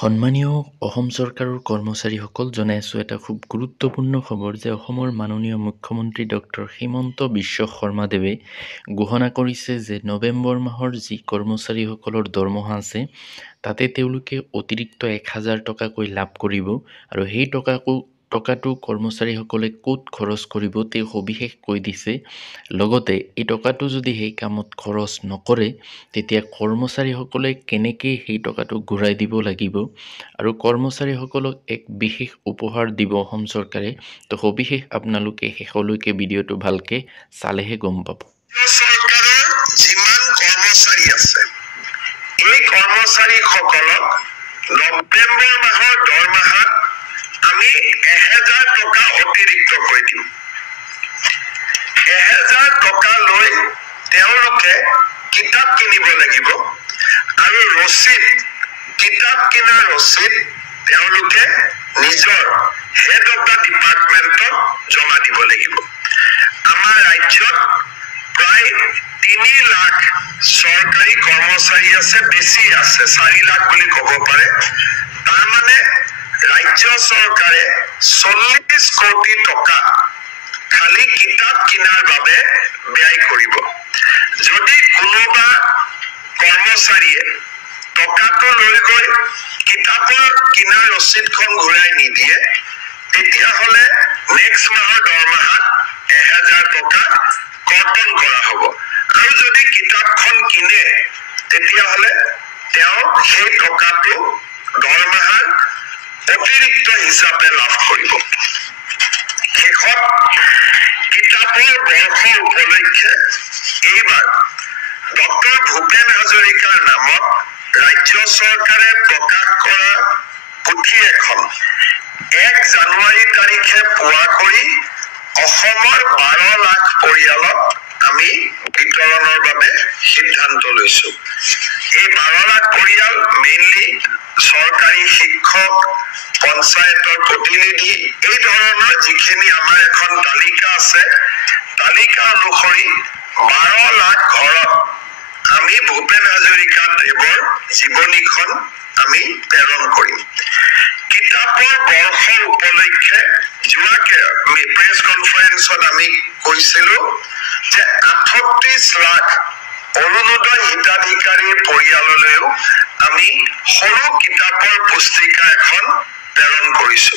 সন্মানীয় অসম চৰকাৰৰ কৰ্মচাৰীসকল, জনাই আছোঁ এটা খুব গুৰুত্বপূৰ্ণ খবৰ যে অসমৰ মাননীয় মুখ্যমন্ত্ৰী ডক্টৰ হিমন্ত বিশ্ব শৰ্মাদেৱে ঘোষণা কৰিছে যে নৱেম্বৰ মাহৰ যি কৰ্মচাৰীসকলৰ দৰমহা আছে তাতে তেওঁলোকে অতিৰিক্ত ১,০০০ টকাকৈ লাভ কৰিব আৰু সেই টকাটো কৰ্মচাৰীসকলে ক'ত খৰচ কৰিব তেওঁ সবিশেষ কৈ দিছে। লগতে এই টকাটো যদি সেই কামত খৰচ নকৰে তেতিয়া কৰ্মচাৰীসকলে কেনেকৈ সেই টকাটো ঘূৰাই দিব লাগিব আৰু কৰ্মচাৰীসকলক এক বিশেষ উপহাৰ দিব অসম চৰকাৰে। তো সবিশেষ আপোনালোকে শেষলৈকে ভিডিঅ'টো ভালকৈ চালেহে গম পাব। চৰকাৰৰ যিমান কৰ্মচাৰী আছে এই কৰ্মচাৰীসকলক নৱেম্বৰ মাহৰ দৰমহাত আমি ১,০০০ টকা অতিৰিক্তকৈ দিম। ১,০০০ টকা লৈ তেওঁলোকে কিতাপ কিনিব লাগিব আৰু কিতাপ কিনাৰ ৰচিদ তেওঁলোকে নিজৰ হেড অফ দ্য ডিপাৰ্টমেণ্টত জমা দিব লাগিব। আমাৰ ৰাজ্যত প্ৰায় ৩ লাখ চৰকাৰী কৰ্মচাৰী আছে, বেছি আছে, ৪ লাখ বুলি ক'ব পাৰে। তাৰমানে ৰাজ্য চৰকাৰে ৪০ কোটি টকা খালি কিতাপ কিনাৰ বাবে ব্যয় কৰিব। যদি কোনোবা কৰ্মচাৰীয়ে টকাটো লৈ গৈ কিতাপৰ কিনাৰ ৰচিদখন ঘূৰাই নিদিয়ে তেতিয়াহ'লে নেক্সট মাহৰ দৰমহাত ১,০০০ টকা কৰ্তন কৰা হ'ব। আৰু যদি কিতাপখন কিনে তেতিয়াহ'লে তেওঁ সেই টকাটো দৰমহাৰ অতিৰিক্ত হিচাপে লাভ কৰিব। শেষত কিতাপৰ বৰ্ষ উপলক্ষে এইবাৰ ডক্টৰ ভূপেন হাজৰিকাৰ নামত ৰাজ্য চৰকাৰে প্ৰকাশ কৰা পুথি এখন ১ জানুৱাৰী তাৰিখে পুৱা কৰি অসমৰ ১২ লাখ পৰিয়ালক আমি বিতৰণৰ বাবে সিদ্ধান্ত লৈছো। এই ১২ লাখ পৰিয়াল মেইনলি চৰকাৰী শিক্ষক, পঞ্চায়তৰ প্ৰতিনিধি, এই ধৰণৰ যিখিনি আমাৰ এখন তালিকা আছে, তালিকা অনুসৰি ১২ লাখ ঘৰত আমি ভূপেন হাজৰিকা দেৱৰ জীৱনীখন আমি প্ৰেৰণ কৰিম। কিতাপৰ বৰ্ষ উপলক্ষে যোৱাকে আমি প্ৰেছ কনফাৰেন্সত আমি কৈছিলো যে ৩৮ লাখ অৰুণোদয় হিতাধিকাৰীৰ পৰিয়াললৈও আমি সৰু কিতাপৰ পুস্তিকা এখন প্ৰেৰণ কৰিছো।